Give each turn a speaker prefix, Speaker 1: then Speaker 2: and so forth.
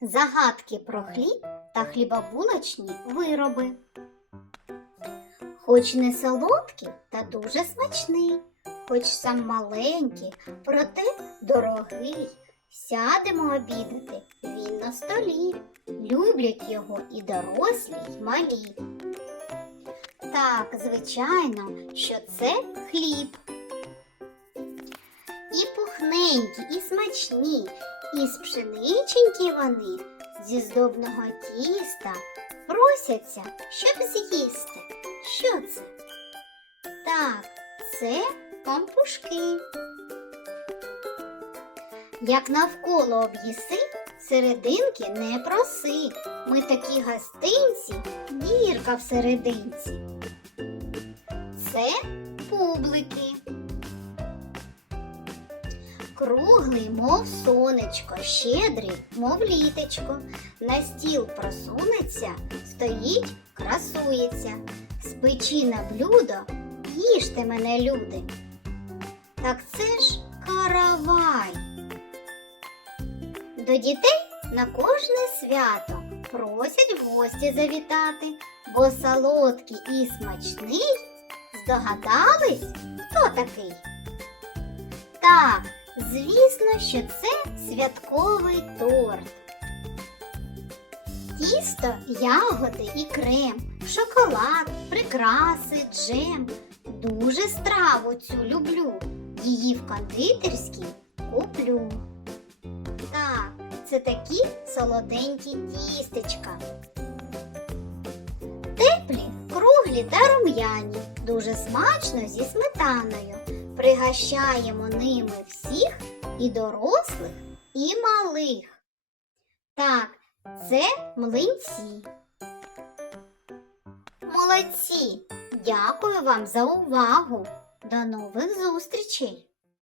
Speaker 1: Загадки про хліб та хлібобулочні вироби. Хоч не солодкий та дуже смачний, хоч сам маленький, проте дорогий. Сядемо обідати, він на столі. Люблять його і дорослі, й малі. Так, звичайно, що це хліб. І і смачні, і з пшениченькі вони зі здобного тіста просяться, щоб з'їсти. Що це? Так, це пампушки. Як навколо об'їси, серединки не проси. Ми такі гостинці, дірка в серединці. Це публики. Круглий, мов сонечко, щедрий, мов літечко. На стіл просунеться, стоїть, красується. З печі на блюдо їжте мене, люди. Так це ж каравай. До дітей на кожне свято просять в гості завітати, бо солодкий і смачний. Здогадались, хто такий? Так, звісно, що це святковий торт. Тісто, ягоди і крем, шоколад, прикраси, джем. Дуже страву цю люблю. Її в кондитерській куплю. Так, це такі солоденькі тістечка. Теплі, круглі та рум'яні, дуже смачно зі сметаною. Пригощаємо ними всіх і дорослих, і малих. Так, це млинці. Молодці! Дякую вам за увагу. До нових зустрічей!